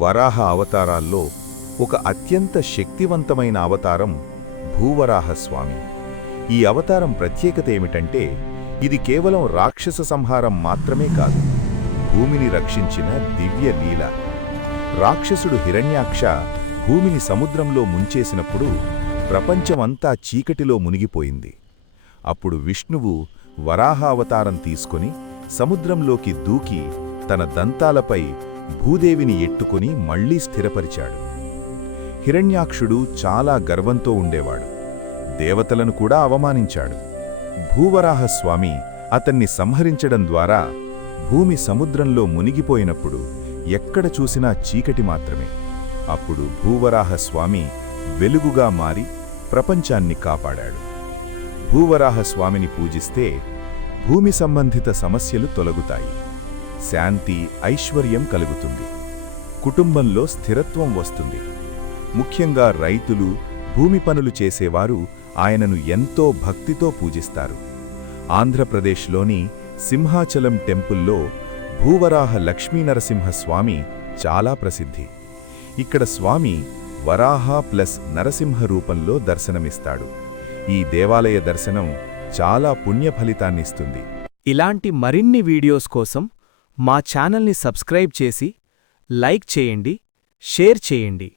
వరాహ అవతారాల్లో ఒక అత్యంత శక్తివంతమైన అవతారం భూవరాహస్వామి. ఈ అవతారం ప్రత్యేకత ఏమిటంటే ఇది కేవలం రాక్షస సంహారం మాత్రమే కాదు, భూమిని రక్షించిన దివ్య లీల. రాక్షసుడు హిరణ్యాక్ష భూమిని సముద్రంలో ముంచేసినప్పుడు ప్రపంచమంతా చీకటిలో మునిగిపోయింది. అప్పుడు విష్ణువు వరాహ అవతారం తీసుకొని సముద్రంలోకి దూకి తన దంతాలపై భూదేవిని ఎట్టుకుని మళ్లీ స్థిరపరిచాడు. హిరణ్యాక్షుడు చాలా గర్వంతో ఉండేవాడు, దేవతలను కూడా అవమానించాడు. భూవరాహస్వామి అతన్ని సంహరించడం ద్వారా భూమి సముద్రంలో మునిగిపోయినప్పుడు ఎక్కడ చూసినా చీకటి మాత్రమే. అప్పుడు భూవరాహస్వామి వెలుగుగా మారి ప్రపంచాన్ని కాపాడాడు. భూవరాహస్వామిని పూజిస్తే భూమి సంబంధిత సమస్యలు తొలగుతాయి, శాంతి ఐశ్వర్యం కలుగుతుంది, కుటుంబంలో స్థిరత్వం వస్తుంది. ముఖ్యంగా రైతులు, భూమి పనులు చేసేవారు ఆయనను ఎంతో భక్తితో పూజిస్తారు. ఆంధ్రప్రదేశ్లోని సింహాచలం టెంపుల్లో భూవరాహ లక్ష్మీనరసింహస్వామి చాలా ప్రసిద్ధి. ఇక్కడ స్వామి వరాహ ప్లస్ నరసింహ రూపంలో దర్శనమిస్తాడు. ఈ దేవాలయ దర్శనం చాలా పుణ్యఫలితాన్నిస్తుంది. ఇలాంటి మరిన్ని వీడియోస్ కోసం మా ఛానల్ని సబ్స్క్రైబ్ చేసి లైక్ చేయండి, షేర్ చేయండి.